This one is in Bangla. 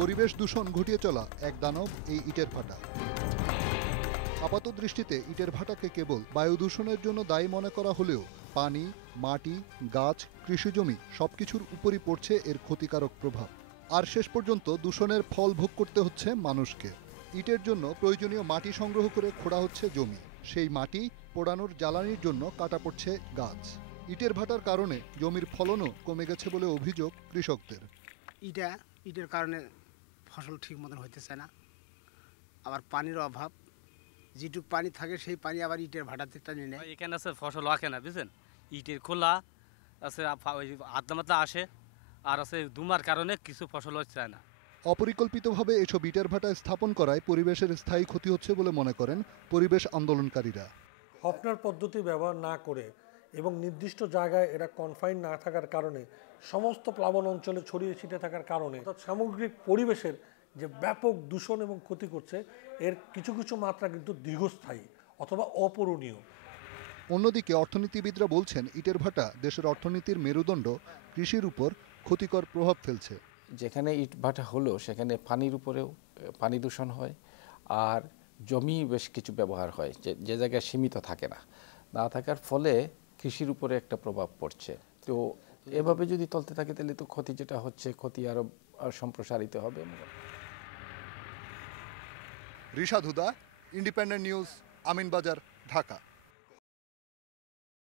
পরিবেশ দূষণ ঘটিয়ে চলা এক দানব এই ইটের ভাটা। আপাত দৃষ্টিতে ইটের ভাটাকে কেবল বায়ু দূষণের জন্য দায়ী মনে করা হলেও পানি, মাটি, গাছ, কৃষিজমি সবকিছুর উপরই পড়ছে এর ক্ষতিকারক প্রভাব। আর শেষ পর্যন্ত দূষণের ফল ভোগ করতে হচ্ছে মানুষকে। ইটের জন্য প্রয়োজনীয় মাটি সংগ্রহ করে খোঁড়া হচ্ছে জমি, সেই মাটি পোড়ানোর জ্বালানির জন্য কাটা পড়ছে গাছ। ইটের ভাটার কারণে জমির ফলনও কমে গেছে বলে অভিযোগ কৃষকদের। ইটের কারণে ফসল ঠিক মতন হইতেছে না, আবার পানির অভাব, যেটুক পানি থাকে সেই পানি আবার ইটের ভাটাতে টানে নেয়। এখানে আছে ফসল আঁকে না, বুঝছেন, ইটের খোলা আছে, আদা মাদা আসে, আর আছে দুমার কারণে কিছু ফসল হচ্ছে না। অপরিকল্পিতভাবে এসব ইটের ভাটা স্থাপন করায় পরিবেশের স্থায়ী ক্ষতি হচ্ছে বলে মনে করেন পরিবেশ আন্দোলনকারীরা। হফনার পদ্ধতি ব্যবহার না করে এবং নির্দিষ্ট জায়গায় এরা কনফাইন না থাকার কারণে সমস্ত প্লাবন অঞ্চলে ছড়িয়ে ছিটে থাকার কারণে সামগ্রিক পরিবেশের যে ব্যাপক দূষণ এবং ক্ষতি করছে, এর কিছু কিছু মাত্রা কিন্তু দীর্ঘস্থায়ী অথবা অপূরণীয়। অন্যদিকে অর্থনীতিবিদরা বলছেন ইটের ভাটা দেশের অর্থনীতির মেরুদণ্ড, কৃষির উপর ক্ষতিকর প্রভাব ফেলছে। যেখানে ইট ভাটা হলো সেখানে পানির উপরেও পানি দূষণ হয়, আর জমি বেশ কিছু ব্যবহার হয় যে জায়গায় সীমিত থাকে না থাকার ফলে কৃষির উপরে একটা প্রভাব পড়ছে। তো এভাবে যদি চলতে থাকে তাহলে তো ক্ষতি যেটা হচ্ছে, ক্ষতি আরো সম্প্রসারিত হবে। রিশাদ হুদা, ইন্ডিপেন্ডেন্ট নিউজ, আমিনবাজার, ঢাকা।